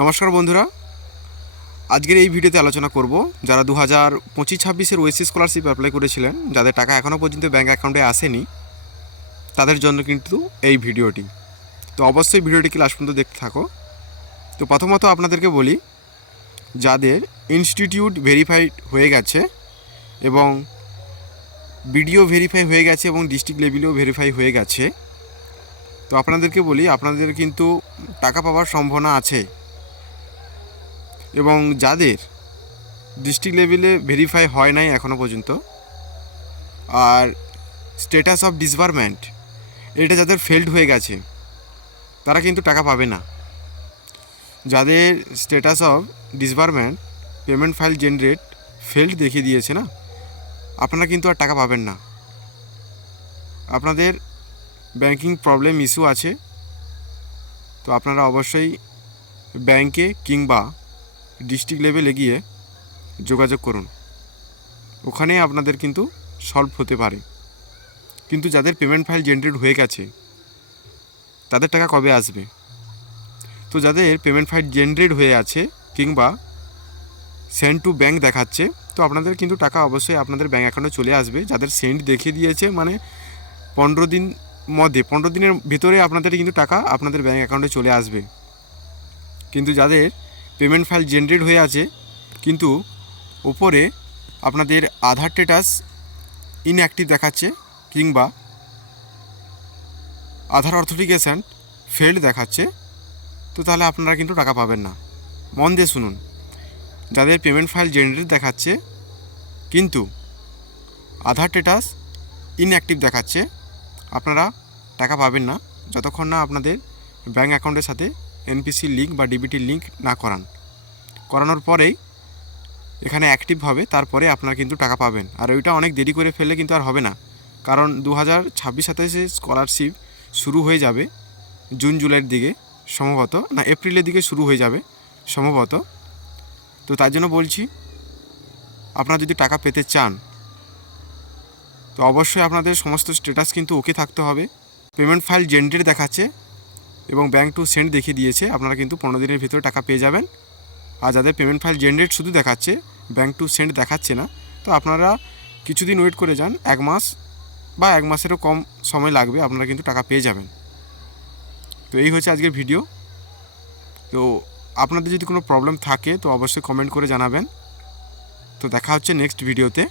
নমস্কার বন্ধুরা, আজকের এই ভিডিওতে আলোচনা করব যারা 2025-26 ওএসসি স্কলারশিপ অ্যাপ্লাই করেছিলেন, যাদের টাকা এখনও পর্যন্ত ব্যাঙ্ক অ্যাকাউন্টে আসেনি, তাদের জন্য কিন্তু এই ভিডিওটি। তো অবশ্যই ভিডিওটিকে লাস্ট পর্যন্ত দেখতে থাকো। তো প্রথমত আপনাদেরকে বলি, যাদের ইনস্টিটিউট ভেরিফাইড হয়ে গেছে এবং বিডিও ভেরিফাই হয়ে গেছে এবং ডিস্ট্রিক্ট লেভেলেও ভেরিফাই হয়ে গেছে, তো আপনাদেরকে বলি আপনাদের কিন্তু টাকা পাওয়ার সম্ভাবনা আছে। এবং যাদের ডিস্ট্রিক্ট লেভেলে ভেরিফাই হয় নাই এখনও পর্যন্ত, আর স্ট্যাটাস অফ ডিসবার্সমেন্ট এটা যাদের ফেলড হয়ে গেছে, তারা কিন্তু টাকা পাবে না। যাদের status of disbursement payment file generate failed দেখিয়ে দিয়েছে না, আপনারা কিন্তু আর টাকা পাবেন না। আপনাদের ব্যাংকিং প্রবলেম ইস্যু আছে, তো আপনারা অবশ্যই ব্যাংকে কিংবা ডিস্ট্রিক্ট লেভেলে গিয়ে যোগাযোগ করুন, ওখানে আপনাদের কিন্তু সলভ হতে পারে। কিন্তু যাদের পেমেন্ট ফাইল জেনারেট হয়ে গেছে তাদের টাকা কবে আসবে? তো যাদের পেমেন্ট ফাইল জেনারেট হয়ে আছে কিংবা সেন্ড টু ব্যাঙ্ক দেখাচ্ছে, তো আপনাদের কিন্তু টাকা অবশ্যই আপনাদের ব্যাঙ্ক অ্যাকাউন্টে চলে আসবে। যাদের সেন্ড দেখিয়ে দিয়েছে মানে 15 দিনের ভিতরে আপনাদের কিন্তু টাকা আপনাদের ব্যাঙ্ক অ্যাকাউন্টে চলে আসবে। কিন্তু যাদের পেমেন্ট ফাইল জেনারেট হয়ে আছে কিন্তু ওপরে আপনাদের আধার স্ট্যাটাস ইনঅ্যাক্টিভ দেখাচ্ছে কিংবা আধার অথেন্টিকেশন ফেলড দেখাচ্ছে, তো তাহলে আপনারা কিন্তু টাকা পাবেন না। মন দিয়ে শুনুন, যাদের পেমেন্ট ফাইল জেনারেট দেখাচ্ছে কিন্তু আধার স্ট্যাটাস ইনঅ্যাক্টিভ দেখাচ্ছে, আপনারা টাকা পাবেন না যতক্ষণ না আপনাদের ব্যাঙ্ক অ্যাকাউন্টের সাথে এনপিসি লিঙ্ক বা ডিবিটি লিঙ্ক না করানোর পরেই এখানে অ্যাক্টিভ হবে, তারপরে আপনারা কিন্তু টাকা পাবেন। আর ওইটা অনেক দেরি করে ফেললে কিন্তু আর হবে না, কারণ 2026-27 স্কলারশিপ শুরু হয়ে যাবে জুন জুলাইয়ের দিকে, সম্ভবত না এপ্রিলের দিকে শুরু হয়ে যাবে সম্ভবত। তো তার জন্য বলছি, আপনারা যদি টাকা পেতে চান তো অবশ্যই আপনাদের সমস্ত স্ট্যাটাস কিন্তু ওকে থাকতে হবে। পেমেন্ট ফাইল জেনারেট দেখাচ্ছে এবং ব্যাঙ্ক টু সেন্ড দেখিয়ে দিয়েছে, আপনারা কিন্তু 15 দিনের ভিতরে টাকা পেয়ে যাবেন। আর যাদের পেমেন্ট ফাইল জেনারেট শুধু দেখাচ্ছে, ব্যাঙ্ক টু সেন্ড দেখাচ্ছে না, তো আপনারা কিছুদিন ওয়েট করে যান, 1 মাস বা 1 মাসেরও কম সময় লাগবে, আপনারা কিন্তু টাকা পেয়ে যাবেন। তো এই হচ্ছে আজকের ভিডিও। তো আপনাদের যদি কোনো প্রবলেম থাকে তো অবশ্যই কমেন্ট করে জানাবেন। তো দেখা হচ্ছে নেক্সট ভিডিওতে।